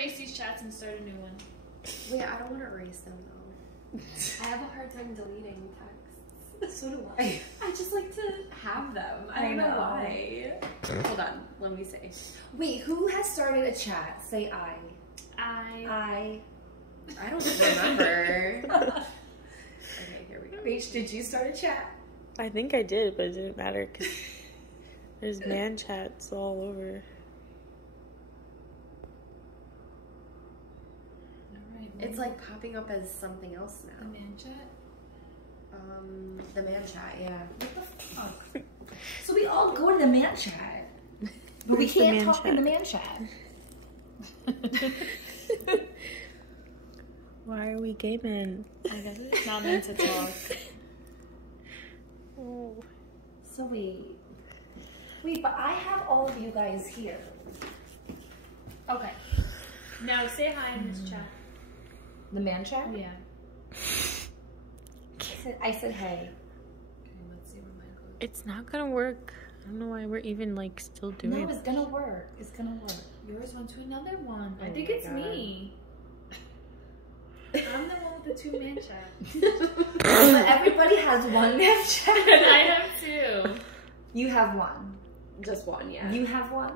Erase these chats and start a new one. Wait, I don't want to erase them though. I have a hard time deleting texts. So do I. I just like to have them. I don't know why. Hold on, let me say. Wait, who has started a chat? Say I. I don't remember. Okay, here we go. Rach, did you start a chat? I think I did, but it didn't matter because there's man chats all over. It's like popping up as something else now. The man chat? The man chat, yeah. What the fuck? So we all go to the man chat, but we can't talk in the man chat. Why are we gay men? I guess it's not meant to talk. Oh. So wait, but I have all of you guys here. Okay. Now say hi in this chat. The man chat? Yeah. I said hey. Okay, let's see where mine goes. It's not gonna work. I don't know why we're even like still doing No, it's gonna work. It's gonna work. Yours went to another one. I Oh think my it's God. me. I'm the one with the two man chat. But everybody has one man chat. And I have two. You have one. Just one, yeah. You have one?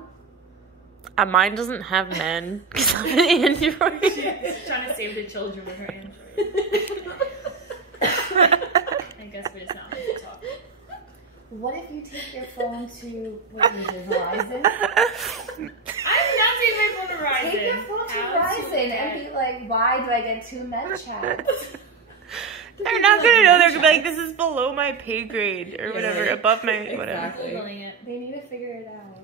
Mine doesn't have men because I'm an Android. She's trying to save the children with her Android. I guess we're just not meant to talk. What if you take your phone to, what is it, Verizon? I'm not taking my phone to Verizon. Take your phone to Verizon and be like, why do I get two men chats? They're not gonna know. They're gonna be like, this is below my pay grade or whatever, above my whatever. Exactly. Googling it. They need to figure it out.